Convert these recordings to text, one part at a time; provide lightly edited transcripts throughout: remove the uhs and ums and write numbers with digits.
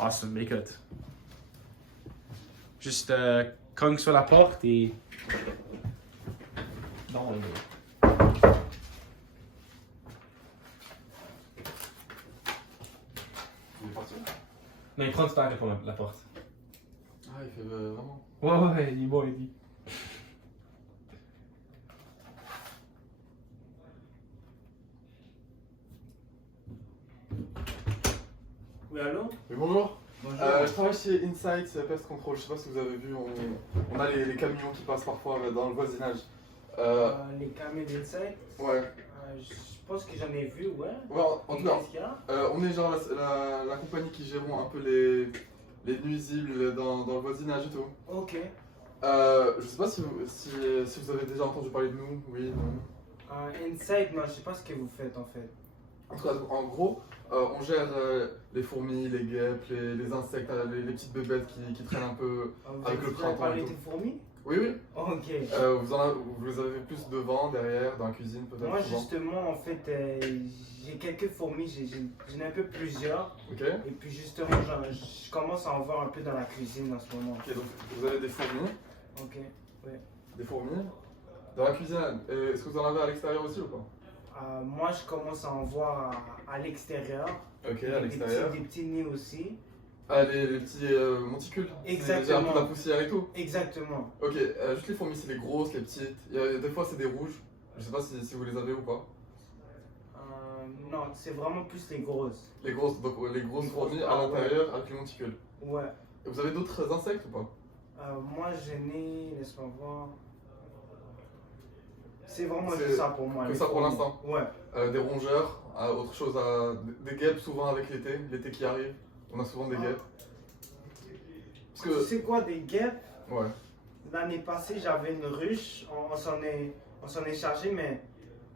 Awesome, écoute. Juste cogne sur la porte et... Non, Il est parti? non, il prend du temps à répondre la porte. Ah, il fait vraiment. Ouais, il est bon, il dit. Oui, allô? Mais bonjour. Bonjour. Je travaille chez Insight Pest Control. Je sais pas si vous avez vu, on a les camions qui passent parfois dans le voisinage. Les camions d'Insight, Ouais. je pense que j'en ai vu, ouais. Ouais, en tout cas, Qu'est-ce qu'il y a? on est genre la compagnie qui gère un peu les nuisibles dans le voisinage et tout. Ok. Je sais pas si vous avez déjà entendu parler de nous, oui, non. Insight, non, je sais pas ce que vous faites en fait. En tout cas, en gros, on gère les fourmis, les guêpes, les insectes, les petites bébêtes qui traînent un peu. Vous Avec le avez printemps parlé et de tout. fourmis? Oui, oui. Ok. Vous les avez plus devant, derrière, dans la cuisine peut-être. Moi souvent. justement, en fait, j'ai quelques fourmis, j'en ai un peu plusieurs. Ok. Et puis justement, je commence à en voir un peu dans la cuisine en ce moment. Ok, donc vous avez des fourmis. Ok. Des fourmis. Dans la cuisine, est-ce que vous en avez à l'extérieur aussi ou pas? Moi, je commence à en voir à l'extérieur. Ok, à l'extérieur. Des petits nids aussi. Ah, les petits monticules. Exactement. C'est déjà un peu la poussière et tout. Exactement. Ok, juste les fourmis, c'est les grosses, les petites. Des fois, c'est des rouges. Je sais pas si vous les avez ou pas. Non, c'est vraiment plus les grosses. Les grosses, donc les grosses Les grosses, fourmis à ah, l'intérieur avec les monticules. Ouais. Et vous avez d'autres insectes ou pas? Moi, j'en ai, laisse-moi voir. C'est vraiment C'est juste ça pour moi. que les ça pour fourmis. l'instant. Ouais. Des rongeurs, autre chose, des guêpes souvent avec l'été qui arrive. On a souvent des Ah. guêpes. Parce Tu que, sais quoi, des guêpes? ouais. L'année passée, j'avais une ruche. On s'en est chargé, mais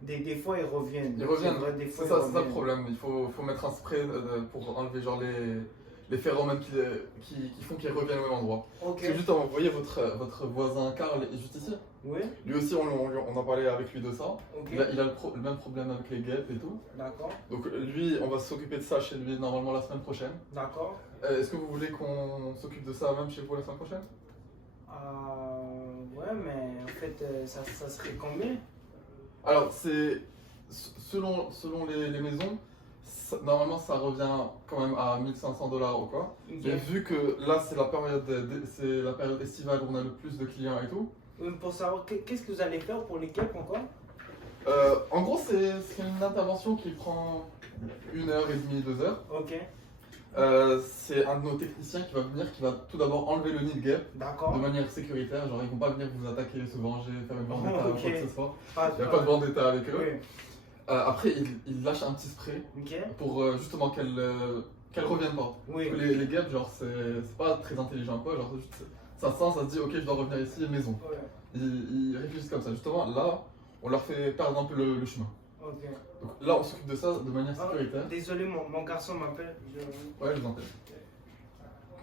des fois, ils reviennent. Ils reviennent. C'est vrai, des fois, C'est ça, ils c'est ça le reviennent. problème. Il faut mettre un spray pour enlever genre les phéromones qui font qu'ils reviennent au même endroit. Ok. Parce que juste, vous voyez votre voisin Karl est juste ici. Oui, Lui aussi, on a parlé avec lui de ça. ok. Il a le même problème avec les guêpes et tout. D'accord, Donc lui, on va s'occuper de ça chez lui normalement la semaine prochaine. d'accord. Est-ce que vous voulez qu'on s'occupe de ça même chez vous la semaine prochaine? Ouais, mais en fait, ça serait combien? Alors, c'est selon les maisons, normalement ça revient quand même à 1500 $ ou quoi. Ok. Mais vu que là c'est la période estivale où on a le plus de clients et tout, Pour savoir, qu'est-ce que vous allez faire pour les guêpes encore? en gros c'est une intervention qui prend 1h30, 2 heures. Ok, C'est un de nos techniciens qui va venir, qui va tout d'abord enlever le nid de guêpe d'accord. de manière sécuritaire. Genre ils vont pas venir vous attaquer, se venger, faire une vendetta Ok. ou quoi que ce soit. Pas Il n'y a pas de vendetta avec eux. Oui, Après il lâche un petit spray ok. pour justement qu'elles reviennent pas. Oui, Parce que les guêpes, genre, c'est pas très intelligent quoi, genre, juste, ça sent, ça se dit, ok, je dois revenir ici, maison. ouais. Ils réfléchissent comme ça. Justement, là, on leur fait perdre un peu le chemin. Ok. Donc là, on s'occupe de ça de manière Ah, sécuritaire. désolé, mon garçon m'appelle. Ouais, je vous en prie.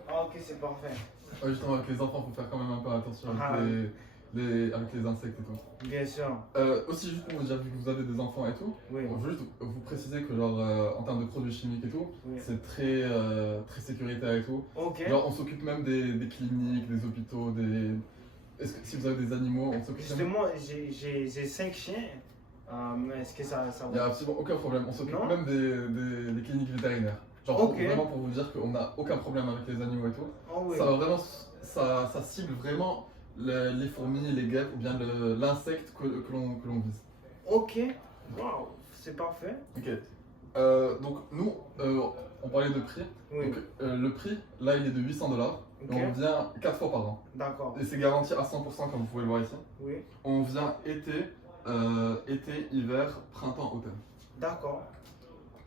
Ah, ok, c'est parfait. Ouais, justement, avec les enfants, faut faire quand même un peu attention Ah. avec avec les insectes et tout. Bien sûr. Aussi, juste pour vous dire, vu que vous avez des enfants et tout, Oui, bon, juste vous préciser que, genre, en termes de produits chimiques et tout, oui. c'est très sécuritaire et tout. Ok. Genre, on s'occupe même des cliniques, des hôpitaux, Est-ce que si vous avez des animaux, on s'occupe même... Justement, j'ai 5 chiens. Mais est-ce que ça Il n'y a va? absolument aucun problème. On s'occupe Non. même des cliniques vétérinaires. Genre, Ok. vraiment pour vous dire qu'on n'a aucun problème avec les animaux et tout. Oh oui. Ça va vraiment, ça cible vraiment les fourmis, les guêpes ou bien l'insecte que l'on vise. Ok. Waouh, c'est parfait. Ok. Donc nous, on parlait de prix. Oui. Donc le prix, là, il est de 800 $. Ok. Et on vient 4 fois par an. D'accord. Et c'est garanti à 100% comme vous pouvez le voir ici. Oui. On vient été, hiver, printemps, automne. D'accord.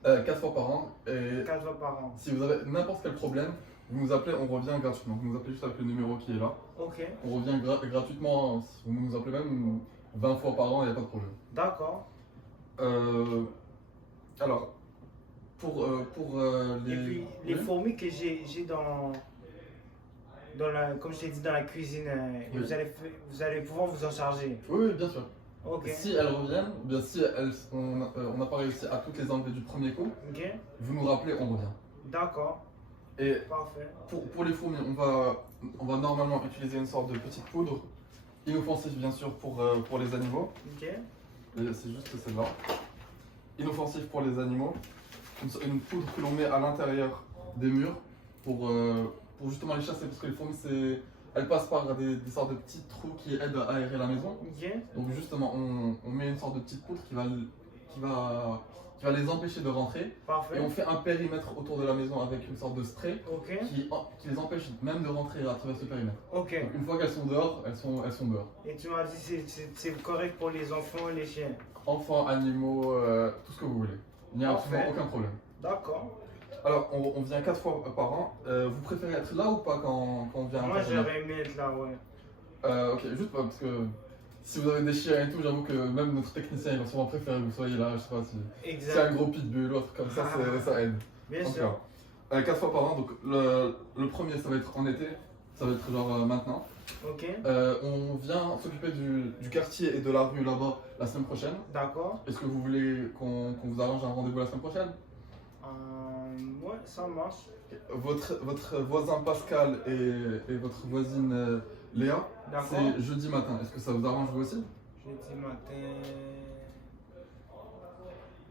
4 fois par an. Et 4 fois par an. si vous avez n'importe quel problème, vous nous appelez, on revient gratuitement. Vous nous appelez juste avec le numéro qui est là. Ok. On revient gratuitement. Vous nous appelez même 20 fois par an, il n'y a pas de problème. D'accord. Alors, pour les. Et puis, les Oui. fourmis que j'ai comme je t'ai dit, dans la cuisine, Oui. vous allez pouvoir vous en charger. Oui, bien sûr. Ok. Si elles reviennent, ou bien si on n'a pas réussi à toutes les enlever du premier coup, Ok. vous nous rappelez, on revient. D'accord. Et Parfait. pour les fourmis, on va normalement utiliser une sorte de petite poudre, inoffensive bien sûr pour les animaux. Ok. Et c'est juste celle-là. Inoffensive pour les animaux. Une poudre que l'on met à l'intérieur des murs pour justement les chasser, parce que les fourmis, elles passent par des sortes de petits trous qui aident à aérer la maison. Ok. Donc justement, on met une sorte de petite poudre qui va les empêcher de rentrer. Et Parfait. on fait un périmètre autour de la maison avec une sorte de spray Ok. qui les empêche même de rentrer à travers ce périmètre. Ok. Donc une fois qu'elles sont dehors, elles sont dehors. Et tu m'as dit c'est correct pour les enfants et les chiens. Enfants, animaux, tout ce que vous voulez. Il n'y a Parfait. absolument aucun problème. D'accord. Alors, on vient 4 fois par an. Vous préférez être là ou pas quand on vient Moi intervenir? j'aurais aimé être là, ouais. Ok, juste parce que si vous avez des chiens et tout, j'avoue que même notre technicien il va sûrement préférer que vous soyez là. Je sais pas si c'est Exact. un gros pitbull ou autre comme ça, ça aide. Bien En tout sûr. cas, 4 fois par an. Donc, le premier, ça va être en été. Ça va être genre maintenant. Ok. On vient s'occuper du quartier et de la rue là-bas la semaine prochaine. D'accord. Est-ce que vous voulez qu'on vous arrange un rendez-vous la semaine prochaine? Ouais, ça marche. Votre voisin Pascal et votre voisine Léa, D'accord. c'est jeudi matin. Est-ce que ça vous arrange vous aussi? Jeudi matin.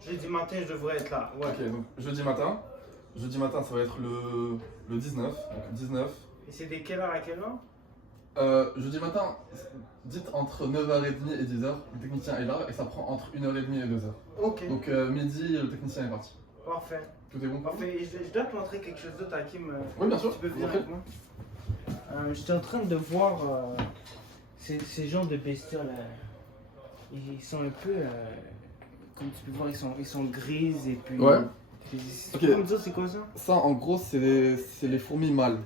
Jeudi matin, je devrais être là. Ouais. Ok, donc jeudi matin. Jeudi matin, ça va être le 19. Donc 19. Et c'est de quelle heure à quelle heure? Jeudi matin, dites entre 9h30 et 10h, le technicien est là et ça prend entre 1h30 et 2h. Ok. Donc midi, le technicien est parti. Parfait. Tout est bon pour vous? Parfait. Et je dois te montrer quelque chose d'autre, Hakim. Oui, bien sûr. Tu peux vous venir en faites. avec moi? J'étais en train de voir ces genres de bestioles. Ils sont un peu. Comme tu peux voir, ils sont grises et puis. Ouais. Tu Ok. peux me dire c'est quoi ça? Ça, en gros, c'est les fourmis mâles.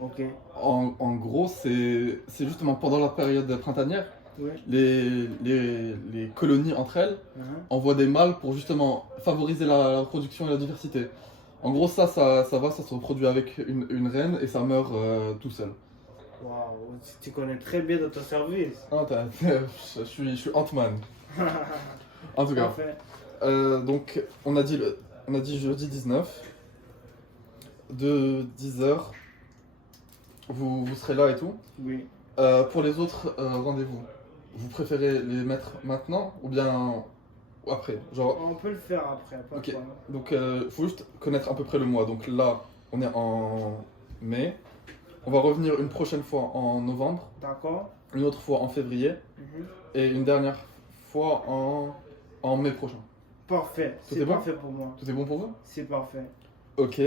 Ok. En gros, c'est justement pendant la période printanière, Ouais. les colonies entre elles Uh-huh. envoient des mâles pour justement favoriser la reproduction et la diversité. En gros, ça se reproduit avec une reine et ça meurt tout seul. Waouh, tu connais très bien de ton service. Ah, je suis Ant-Man. En tout cas, Parfait. donc on a dit jeudi 19, de 10h, vous serez là et tout. Oui. Pour les autres rendez-vous, vous préférez les mettre maintenant ou bien après? Genre, On peut le faire après, pas de ok. problème. Donc faut juste connaître à peu près le mois. Donc là, on est en mai. On va revenir une prochaine fois en novembre, D'accord. une autre fois en février Mhm. et une dernière fois en mai prochain. Parfait. Tout C'est est bon? parfait pour moi. Tout est bon pour vous? C'est parfait. Ok.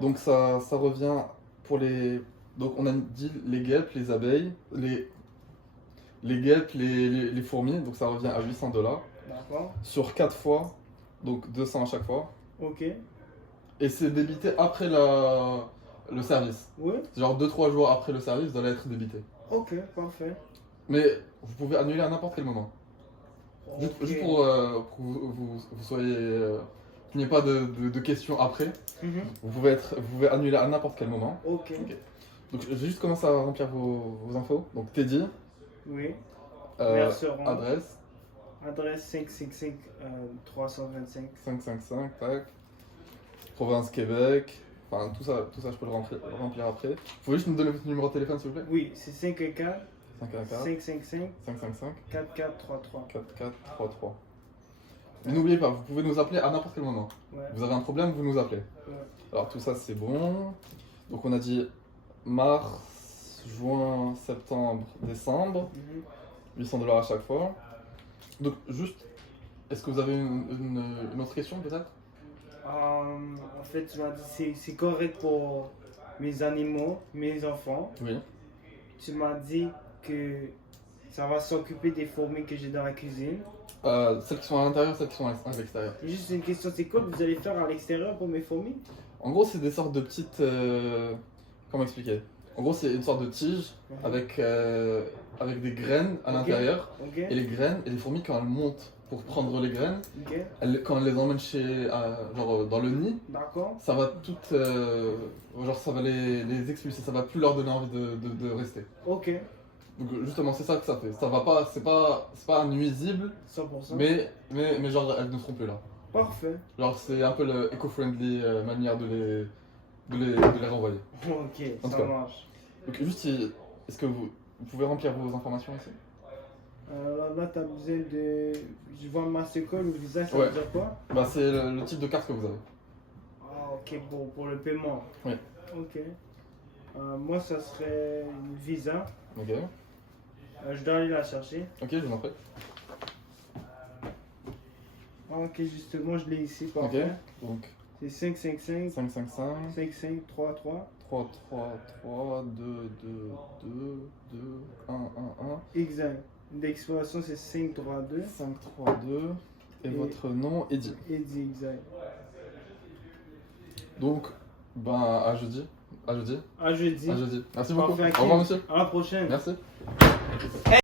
Donc ça revient pour les... Donc on a dit les guêpes, les abeilles, les guêpes, les fourmis. Donc ça revient à 800 $. D'accord. Sur 4 fois, donc 200 à chaque fois. Ok. Et c'est débité après le service. Oui. Genre 2-3 jours après le service, vous allez être débité. Ok, parfait. Mais vous pouvez annuler à n'importe quel moment. Juste Ok. pour que vous soyez... qu'il n'y ait pas de questions après. Mhm. Vous pouvez annuler à n'importe quel moment. Ok. Ok. Donc je vais juste commencer à remplir vos infos. Donc Teddy, Oui. euh, Merceron. adresse, Adresse 555 325. 555, tac. Province Québec. Enfin tout ça je peux le remplir après. Vous pouvez juste me donner votre numéro de téléphone s'il vous plaît? Oui, c'est 514 514 555 555 4433. 4433. Et n'oubliez pas, vous pouvez nous appeler à n'importe quel moment. Ouais. Vous avez un problème, vous nous appelez. Ouais. Alors tout ça c'est bon. Donc on a dit mars, juin, septembre, décembre. Mhm. 800 $ à chaque fois. Donc juste, est-ce que vous avez une autre question peut-être? En fait, tu m'as dit c'est correct pour mes animaux, mes enfants. Oui. Tu m'as dit que ça va s'occuper des fourmis que j'ai dans la cuisine. Celles qui sont à l'intérieur, celles qui sont à l'extérieur. Juste une question, c'est quoi que vous allez faire à l'extérieur pour mes fourmis? En gros, c'est des sortes de petites... comment expliquer? En gros, c'est une sorte de tige avec des graines à Ok. l'intérieur. Ok, Et les graines, et les fourmis, quand elles montent pour prendre les graines, ok, quand elles les emmènent genre dans le nid, d'accord. ça va toutes... genre ça va les expulser, ça va plus leur donner envie de rester. Ok, Donc justement, c'est ça que ça fait. Ça va pas, c'est pas nuisible, 100%. mais genre elles ne seront plus là. Parfait. Genre c'est un peu le eco-friendly manière de de les renvoyer. Ok, En tout ça cas. marche. Donc juste, est-ce que vous pouvez remplir vos informations ici? Alors là, t'as besoin de. Je vois Mastercard ou Visa, ça Ouais. veut dire quoi? Bah c'est le type de carte que vous avez. Ah, ok, pour le paiement. Oui. Ok. Moi, ça serait une Visa. Ok. Je dois aller la chercher. Ok, je vous en prie. Ah, ok, justement, je l'ai ici. Ok. Parfait. Donc C'est 555 555 5533 333 2 2 2 2 1 1 exact. L'expiration, c'est 532 1 532 et votre nom Eddy. et 10 exact. Donc ben à jeudi. À jeudi. À jeudi. À jeudi. Merci beaucoup. Parfait, Au revoir monsieur. À la prochaine. Merci.